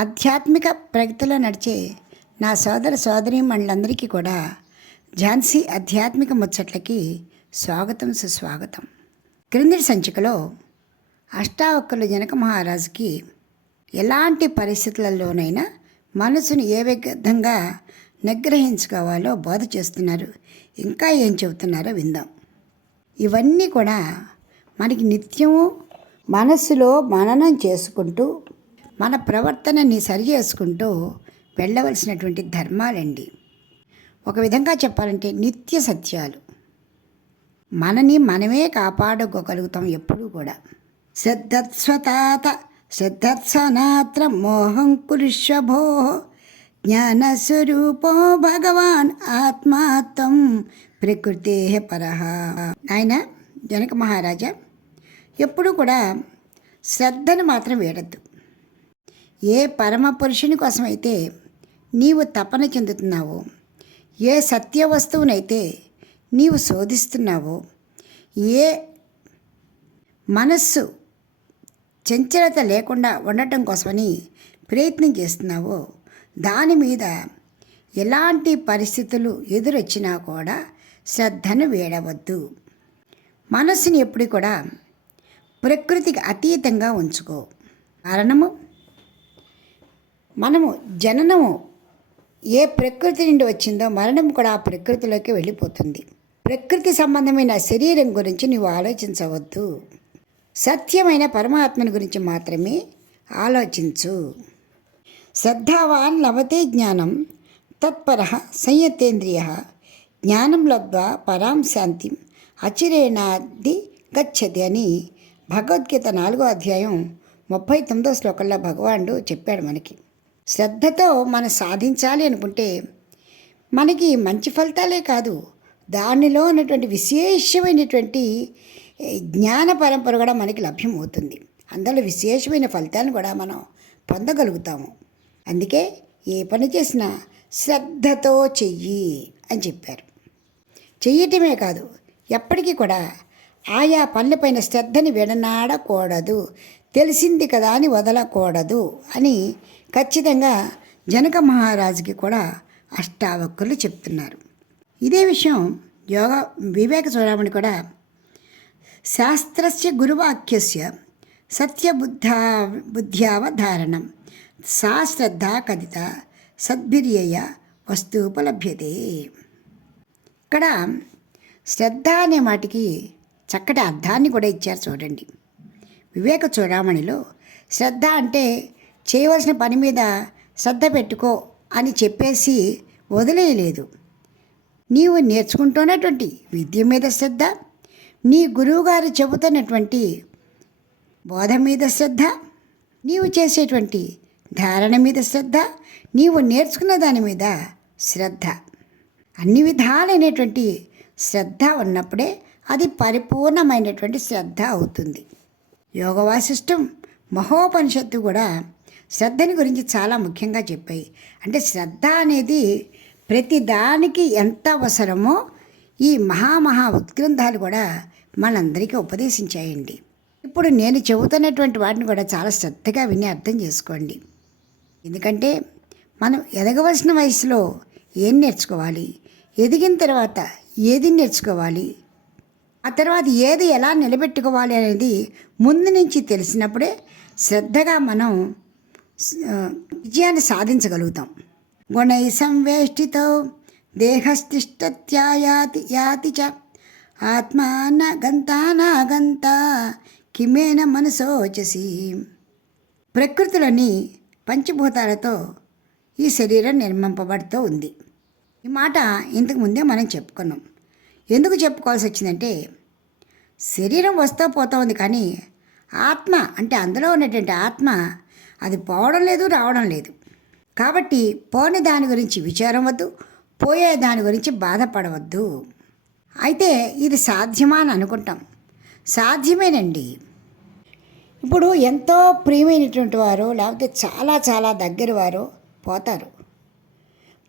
ఆధ్యాత్మిక ప్రగతిలో నడిచే నా సోదర సోదరీమణులందరికీ కూడా ఝాన్సీ ఆధ్యాత్మిక ముచ్చట్లకి స్వాగతం సుస్వాగతం. క్రిందటి సంచికలో అష్టావక్రుల జనక మహారాజుకి ఎలాంటి పరిస్థితులలోనైనా మనసును ఏ విధంగా నిగ్రహించుకోవాలో బోధ చేస్తున్నారు. ఇంకా ఏం చెబుతున్నారో విందాం. ఇవన్నీ కూడా మనకి నిత్యము మనస్సులో మననం చేసుకుంటూ మన ప్రవర్తనని సరి చేసుకుంటూ వెళ్ళవలసినటువంటి ధర్మాలండి. ఒక విధంగా చెప్పాలంటే నిత్య సత్యాలు. మనని మనమే కాపాడుకోగలుగుతాం ఎప్పుడూ కూడా. శ్రద్ధత్స్వతాత శ్రద్ధత్సనాత్ర మోహం కురుష్వభో జ్ఞానస్వరూపో భగవాన్ ఆత్మాత్వం ప్రకృతే పరః. ఆయన జనక మహారాజా ఎప్పుడూ కూడా శ్రద్ధను మాత్రం వేడద్దు. ఏ పరమ పురుషుని కోసమైతే నీవు తపన చెందుతున్నావో, ఏ సత్య వస్తువునైతే నీవు శోధిస్తున్నావో, ఏ మనస్సు చంచలత లేకుండా ఉండటం కోసమని ప్రయత్నం చేస్తున్నావో దాని మీద ఎలాంటి పరిస్థితులు ఎదురొచ్చినా కూడా శ్రద్ధను వేడవద్దు. మనస్సుని ఎప్పుడు కూడా ప్రకృతికి అతీతంగా ఉంచుకో. కారణము, మనము జననము ఏ ప్రకృతి నుండి వచ్చిందో మరణం కూడా ఆ ప్రకృతిలోకి వెళ్ళిపోతుంది. ప్రకృతి సంబంధమైన శరీరం గురించి నువ్వు ఆలోచించవద్దు. సత్యమైన పరమాత్మని గురించి మాత్రమే ఆలోచించు. శ్రద్ధావాన్ లభతే జ్ఞానం తత్పరః సంయతేంద్రియ జ్ఞానం లబ్ధ్వా పరాం శాంతిం అచిరేణాది గచ్చతి అని భగవద్గీత 4వ అధ్యాయం 39వ శ్లోకంలో భగవానుడు చెప్పాడు మనకి. శ్రద్ధతో మనం సాధించాలి అనుకుంటే మనకి మంచి ఫలితాలే కాదు, దానిలో ఉన్నటువంటి విశేషమైనటువంటి జ్ఞాన పరంపర కూడా మనకి లభ్యమవుతుంది. అందులో విశేషమైన ఫలితాలను కూడా మనం పొందగలుగుతాము. అందుకే ఏ పని చేసినా శ్రద్ధతో చెయ్యి అని చెప్పారు. చెయ్యటమే కాదు, ఎప్పటికీ కూడా ఆయా పనులపైన శ్రద్ధని విడనాడకూడదు, తెలిసింది కదా అని వదలకూడదు అని ఖచ్చితంగా జనక మహారాజుకి కూడా అష్టావక్రులు చెప్తున్నారు. ఇదే విషయం వివేక చూడమని కూడా శాస్త్రస్య గురువాక్యస్య సత్యబుద్ధ్యావధారణం సా శ్రద్ధ కథిత సద్భిర్యయ వస్తుపలభ్యతే. ఇక్కడ శ్రద్ధ అనే మాటికి చక్కటి అర్థాన్ని కూడా ఇచ్చారు చూడండి. వివేక చూడమణిలో శ్రద్ధ అంటే చేయవలసిన పని మీద శ్రద్ధ పెట్టుకో అని చెప్పేసి వదిలేయలేదు. నీవు నేర్చుకుంటున్నటువంటి విద్య మీద శ్రద్ధ, నీ గురువుగారు చెబుతున్నటువంటి బోధ మీద శ్రద్ధ, నీవు చేసేటువంటి ధారణ మీద శ్రద్ధ, నీవు నేర్చుకున్న దాని మీద శ్రద్ధ, అన్ని విధాలైనటువంటి శ్రద్ధ ఉన్నప్పుడే అది పరిపూర్ణమైనటువంటి శ్రద్ధ అవుతుంది. యోగ వాసిష్టం మహోపనిషత్తు కూడా శ్రద్ధని గురించి చాలా ముఖ్యంగా చెప్పాయి. అంటే శ్రద్ధ అనేది ప్రతి దానికి ఎంత అవసరమో ఈ మహా ఉత్గ్రంథాలు కూడా మనందరికీ ఉపదేశించాయండి. ఇప్పుడు నేను చెబుతున్నటువంటి వాటిని కూడా చాలా శ్రద్ధగా విని అర్థం చేసుకోండి. ఎందుకంటే మనం ఎదగవలసిన వయసులో ఏం నేర్చుకోవాలి, ఎదిగిన తర్వాత ఏది నేర్చుకోవాలి, ఆ తర్వాత ఏది ఎలా నిలబెట్టుకోవాలి అనేది ముందు నుంచి తెలిసినప్పుడే శ్రద్ధగా మనం విజయాన్ని సాధించగలుగుతాం. గుణై సంవేష్టితో దేహస్థిష్టత్యాయాతి యాతి చ ఆత్మాన గంతానాగంత కిమేన మనసోచసి. ప్రకృతిలోని పంచభూతాలతో ఈ శరీరం నిర్మింపబడుతూ ఉంది. ఈ మాట ఇంతకు ముందే మనం చెప్పుకున్నాం. ఎందుకు చెప్పుకోవాల్సి వచ్చిందంటే శరీరం వస్తూ పోతూ ఉంది, కానీ ఆత్మ అంటే అందులో ఉన్నటువంటి ఆత్మ అది పోవడం లేదు, రావడం లేదు. కాబట్టి పోని దాని గురించి విచారం వద్దు, పోయే దాని గురించి బాధపడవద్దు. అయితే ఇది సాధ్యమా అని అనుకుంటాం. సాధ్యమేనండి. ఇప్పుడు ఎంతో ప్రియమైనటువంటి వారు లేకపోతే చాలా చాలా దగ్గర వారు పోతారు.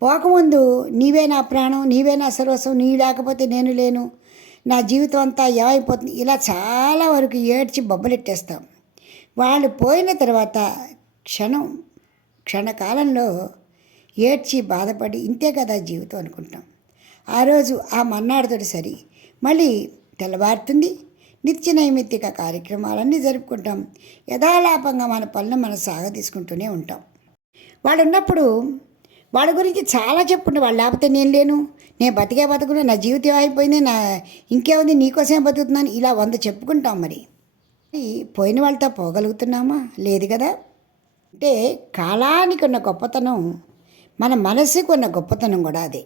పోకముందు నీవే నా ప్రాణం, నీవే నా సర్వస్వం, నీ లేకపోతే నేను లేను, నా జీవితం అంతా ఏమైపోతుంది, ఇలా చాలా వరకు ఏడ్చి బొబ్బలెట్టేస్తాం. వాళ్ళు పోయిన తర్వాత క్షణం క్షణకాలంలో ఏడ్చి బాధపడి ఇంతే కదా జీవితం అనుకుంటాం. ఆ రోజు ఆ మన్నాడుతోటి సరి మళ్ళీ తెల్లవారుతుంది. నిత్య నైమిత్తిక కార్యక్రమాలన్నీ జరుపుకుంటాం. యథాలాపంగా మన పనులు మనం సాగతీసుకుంటూనే ఉంటాం. వాళ్ళు ఉన్నప్పుడు వాళ్ళ గురించి చాలా చెప్పుకుంటే, వాళ్ళు లేకపోతే నేను లేను, నేను బతికే బతుకులు, నా జీవితం అయిపోయింది, నా ఇంకేముంది, నీకోసమే బతుకుతున్నాను, ఇలా 100 చెప్పుకుంటాం. మరి పోయిన వాళ్ళతో పోగలుగుతున్నామా? లేదు కదా. అంటే కాలానికి ఉన్న గొప్పతనం, మన మనసుకు ఉన్న గొప్పతనం కూడా అదే.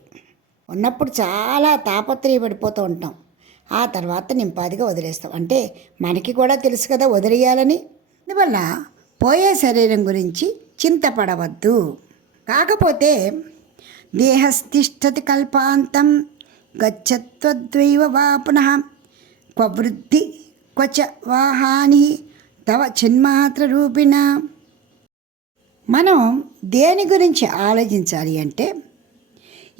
ఉన్నప్పుడు చాలా తాపత్రయపడిపోతూ ఉంటాం, ఆ తర్వాత నింపాదిగా వదిలేస్తాం. అంటే మనకి కూడా తెలుసు కదా వదిలేయాలని. అందువల్ల పోయే శరీరం గురించి చింతపడవద్దు. కాకపోతే దేహస్థిష్టతి కల్పాంతం గచ్చత్వద్వైవ వా పునః క్వవృద్ధి క్వచ వాహాని తవ చిన్మాత్ర రూపిణ. మనం దేని గురించి ఆలోచించాలి అంటే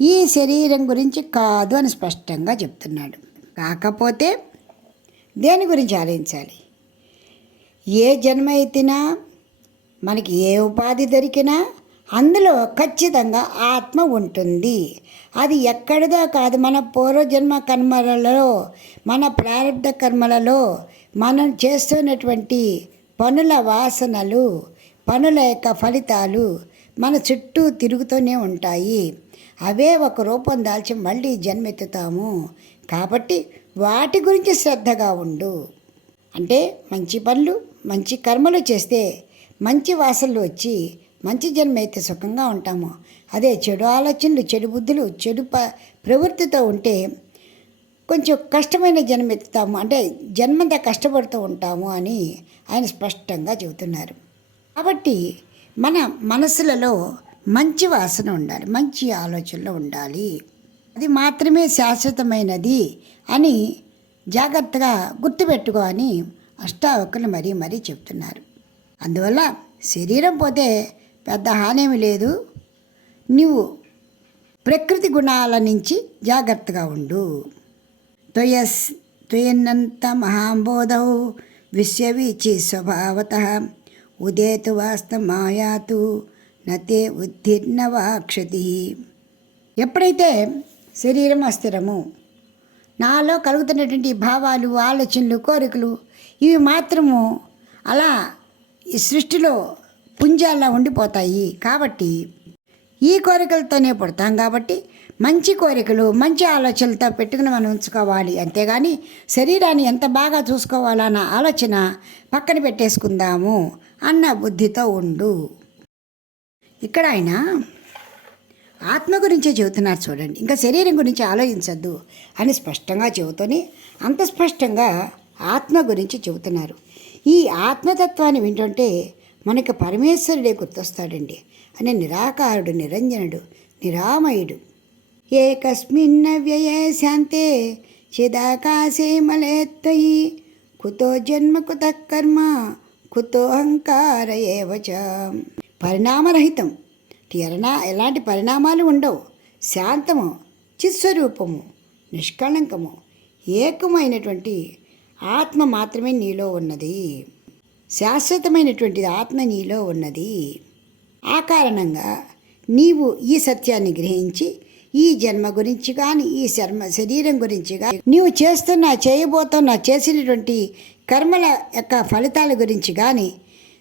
ఈ శరీరం గురించి కాదు అని స్పష్టంగా చెప్తున్నాడు. కాకపోతే దేని గురించి ఆలోచించాలి? ఏ జన్మ ఎత్తినా, మనకి ఏ ఉపాధి దొరికినా అందులో ఖచ్చితంగా ఆత్మ ఉంటుంది. అది ఎక్కడిదో కాదు, మన పూర్వజన్మ కర్మలలో, మన ప్రారంభ కర్మలలో మనం చేస్తున్నటువంటి పనుల వాసనలు, పనుల యొక్క ఫలితాలు మన చుట్టూ తిరుగుతూనే ఉంటాయి. అవే ఒక రూపం దాల్చి మళ్ళీ జన్మెత్తుతాము. కాబట్టి వాటి గురించి శ్రద్ధగా ఉండు. అంటే మంచి పనులు, మంచి కర్మలు చేస్తే మంచి వాసనలు వచ్చి మంచి జన్మ అయితే సుఖంగా ఉంటాము. అదే చెడు ఆలోచనలు, చెడు బుద్ధులు, చెడు ప్రవృత్తితో ఉంటే కొంచెం కష్టమైన జన్మ ఎత్తుతాము, అంటే జన్మంతా కష్టపడుతూ ఉంటాము అని ఆయన స్పష్టంగా చెబుతున్నారు. కాబట్టి మన మనసులలో మంచి వాసన ఉండాలి, మంచి ఆలోచనలు ఉండాలి. అది మాత్రమే శాశ్వతమైనది అని జాగ్రత్తగా గుర్తుపెట్టుకో అని అష్టావకులు మరీ మరీ చెప్తున్నారు. అందువల్ల శరీరం పోతే పెద్ద హానేమి లేదు. నువ్వు ప్రకృతి గుణాల నుంచి జాగ్రత్తగా ఉండు. త్వయన్నంత మహాంబోధౌ విశ్వవీచి స్వభావత ఉదేతు వాస్తమాయాతు నతే ఉద్ధిర్నవాక్షతి. ఎప్పుడైతే శరీరం అస్థిరము, నాలో కలుగుతున్నటువంటి భావాలు, ఆలోచనలు, కోరికలు ఇవి మాత్రము అలా ఈ సృష్టిలో పుంజాల్లా ఉండిపోతాయి. కాబట్టి ఈ కోరికలతోనే పుడతాం. కాబట్టి మంచి కోరికలు, మంచి ఆలోచనలతో పెట్టుకుని మనం ఉంచుకోవాలి. అంతేగాని శరీరాన్ని ఎంత బాగా చూసుకోవాలన్న ఆలోచన పక్కన పెట్టేసుకుందాము అన్న బుద్ధితో ఉండు. ఇక్కడ ఆయన ఆత్మ గురించే చెబుతున్నారు చూడండి. ఇంకా శరీరం గురించి ఆలోచించద్దు అని స్పష్టంగా చెబుతూనే అంత స్పష్టంగా ఆత్మ గురించి చెబుతున్నారు. ఈ ఆత్మతత్వాన్ని వింటుంటే మనకి పరమేశ్వరుడే గుర్తొస్తాడండి. అని నిరాకారుడు, నిరంజనుడు, నిరామయుడు. ఏకస్మిన్నవ్యయే శాంతే చిదాకాశే మలేత్వయి కుతో జన్మ కుతః కర్మ కుతో అహంకార ఏవ చ. పరిణామరహితం, ఎలాంటి పరిణామాలు ఉండవు. శాంతము, చిత్స్వరూపము, నిష్కళంకము, ఏకమైనటువంటి ఆత్మ మాత్రమే నీలో ఉన్నది. శాశ్వతమైనటువంటి ఆత్మ నీలో ఉన్నది. ఆ కారణంగా నీవు ఈ సత్యాన్ని గ్రహించి ఈ జన్మ గురించి కానీ, ఈ శరీరం గురించి కానీ, నీవు చేయబోతున్న చేసినటువంటి కర్మల యొక్క ఫలితాల గురించి కానీ,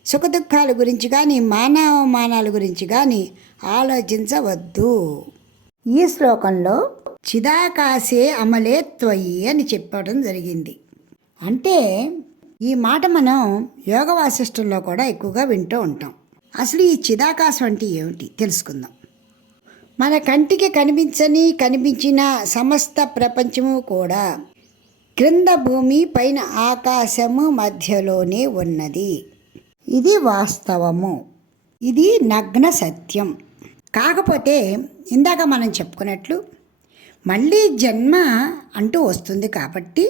సుఖదుఖాల గురించి కానీ, మానవమానాల గురించి కానీ ఆలోచించవద్దు. ఈ శ్లోకంలో చిదాకాశే అమలే త్వయి అని చెప్పడం జరిగింది. అంటే ఈ మాట మనం యోగ వాసిష్టంలో కూడా ఎక్కువగా వింటూ ఉంటాం. అసలు ఈ చిదాకాశం అంటే ఏమిటి తెలుసుకుందాం. మన కంటికి కనిపించిన సమస్త ప్రపంచము కూడా క్రింద భూమి పైన ఆకాశము మధ్యలోనే ఉన్నది. ఇది వాస్తవము, ఇది నగ్న సత్యం. కాకపోతే ఇందాక మనం చెప్పుకున్నట్లు మళ్ళీ జన్మ అంటూ వస్తుంది. కాబట్టి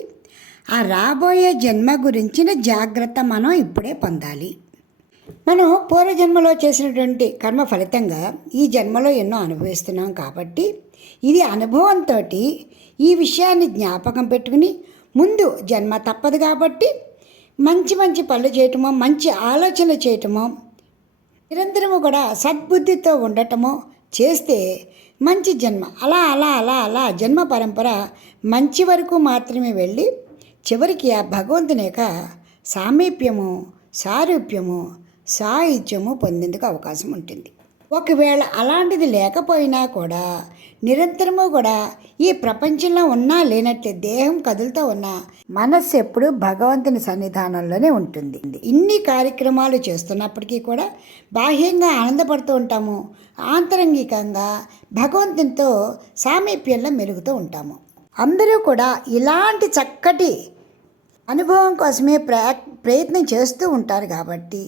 ఆ రాబోయే జన్మ గురించిన జాగ్రత్త మనం ఇప్పుడే పొందాలి. మనం పూర్వజన్మలో చేసినటువంటి కర్మ ఫలితంగా ఈ జన్మలో ఎన్నో అనుభవిస్తున్నాం. కాబట్టి ఇది అనుభవంతో ఈ విషయాన్ని జ్ఞాపకం పెట్టుకుని ముందు జన్మ తప్పదు కాబట్టి మంచి మంచి పనులు చేయటమో, మంచి ఆలోచనలు చేయటమో, నిరంతరము కూడా సద్బుద్ధితో ఉండటము చేస్తే మంచి జన్మ అలా అలా అలా అలా జన్మ పరంపర మంచి వరకు మాత్రమే వెళ్ళి చివరికి ఆ భగవంతుని యొక్క సామీప్యము సారూప్యము సాహిత్యము పొందేందుకు అవకాశం ఉంటుంది. ఒకవేళ అలాంటిది లేకపోయినా కూడా నిరంతరము కూడా ఈ ప్రపంచంలో ఉన్నా లేనట్లే దేహం కదులుతూ ఉన్నా మనస్సు ఎప్పుడు భగవంతుని సన్నిధానంలోనే ఉంటుంది. ఇన్ని కార్యక్రమాలు చేస్తున్నప్పటికీ కూడా బాహ్యంగా ఆనందపడుతూ ఉంటాము, ఆంతరంగికంగా భగవంతునితో సామీప్యంలో మెలుగుతూ ఉంటాము. అందరూ కూడా ఇలాంటి చక్కటి అనుభవం కోసమే ప్రయత్నం చేస్తూ ఉంటారు కాబట్టి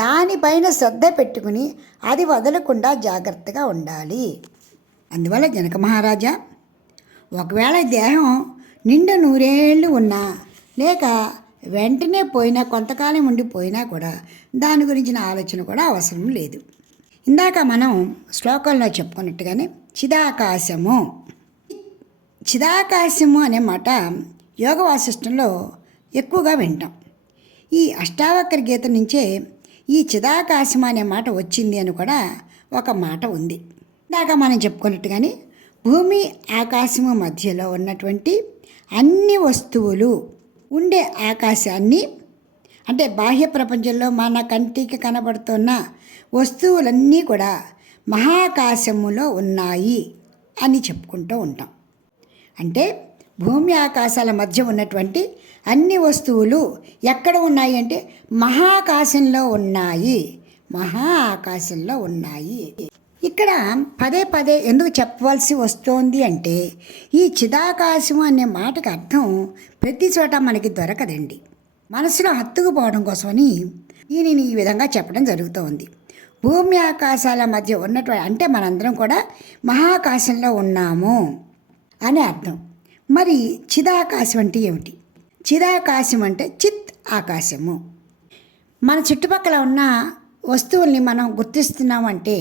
దానిపైన శ్రద్ధ పెట్టుకుని అది వదలకుండా జాగ్రత్తగా ఉండాలి. అందువల్ల జనక మహారాజా, ఒకవేళ దేహం నిండా 100 ఏళ్ళు ఉన్నా లేక వెంటనే పోయినా కొంతకాలం ఉండిపోయినా కూడా దాని గురించిన ఆలోచన కూడా అవసరం లేదు. ఇందాక మనం శ్లోకంలో చెప్పుకున్నట్టుగానే చిదాకాశము చిదాకాశము అనే మాట యోగ వాసిష్టంలో ఎక్కువగా వింటాం. ఈ అష్టావక్ర గీత నుంచే ఈ చిదాకాశం అనే మాట వచ్చింది అని కూడా ఒక మాట ఉంది. ఇందాక మనం చెప్పుకున్నట్టుగానే భూమి ఆకాశము మధ్యలో ఉన్నటువంటి అన్ని వస్తువులు ఉండే ఆకాశాన్ని, అంటే బాహ్య ప్రపంచంలో మన కంటికి కనబడుతున్న వస్తువులన్నీ కూడా మహాకాశములో ఉన్నాయి అని చెప్పుకుంటూ ఉంటాం. అంటే భూమి ఆకాశాల మధ్య ఉన్నటువంటి అన్ని వస్తువులు ఎక్కడ ఉన్నాయి అంటే మహాకాశంలో ఉన్నాయి, మహా ఆకాశంలో ఉన్నాయి. ఇక్కడ పదే పదే ఎందుకు చెప్పవలసి వస్తోంది అంటే ఈ చిదాకాశం అనే మాటకి అర్థం ప్రతి చోట మనకి దొరకదండి. మనసులో హత్తుకుపోవడం కోసమని దీనిని ఈ విధంగా చెప్పడం జరుగుతూ ఉంది. భూమి ఆకాశాల మధ్య ఉన్నటువంటి అంటే మనందరం కూడా మహాకాశంలో ఉన్నాము అని అర్థం. మరి చిదాకాశం అంటే ఏమిటి? చిదాకాశం అంటే చిత్ ఆకాశము. మన చుట్టుపక్కల ఉన్న వస్తువుల్ని మనం గుర్తిస్తున్నామంటే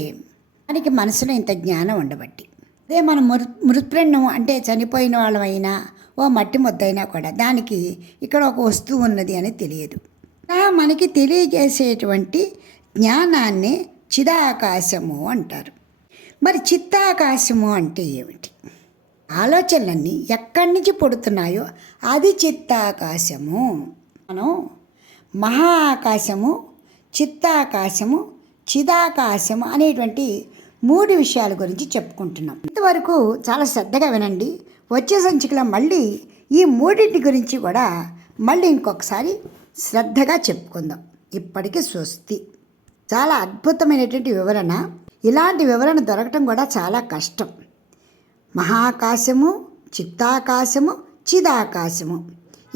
దానికి మనసులో ఇంత జ్ఞానం ఉండబట్టి. అదే మనం మృత్పిండం అంటే చనిపోయిన వాళ్ళమైనా ఓ మట్టి ముద్దైనా కూడా దానికి ఇక్కడ ఒక వస్తువు ఉన్నది అని తెలియదు. మనకి తెలియజేసేటువంటి జ్ఞానాన్ని చిదాకాశము అంటారు. మరి చిత్తాకాశము అంటే ఏమిటి? ఆలోచనలన్నీ ఎక్కడి నుంచి పుడుతున్నాయో అది చిత్తాకాశము. మనం మహా ఆకాశము, చిత్తాకాశము, చిదాకాశము అనేటువంటి 3 విషయాల గురించి చెప్పుకుంటున్నాం. ఇంతవరకు చాలా శ్రద్ధగా వినండి. వచ్చే సంచికలో మళ్ళీ ఈ 3 గురించి కూడా మళ్ళీ ఇంకొకసారి శ్రద్ధగా చెప్పుకుందాం. ఇప్పటికీ స్వస్తి. చాలా అద్భుతమైనటువంటి వివరణ. ఇలాంటి వివరణ దొరకటం కూడా చాలా కష్టం. మహాకాశము, చిత్తాకాశము, చిదాకాశము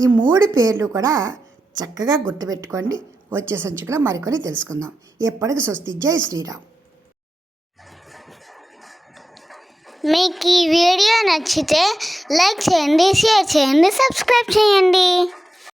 ఈ 3 పేర్లు కూడా చక్కగా గుర్తుపెట్టుకోండి. వచ్చే సంచికలో మరికొని తెలుసుకుందాం. ఎప్పటికీ స్వస్తి. జై శ్రీరామ్. మీకు ఈ వీడియో నచ్చితే లైక్ చేయండి, షేర్ చేయండి, సబ్స్క్రైబ్ చేయండి.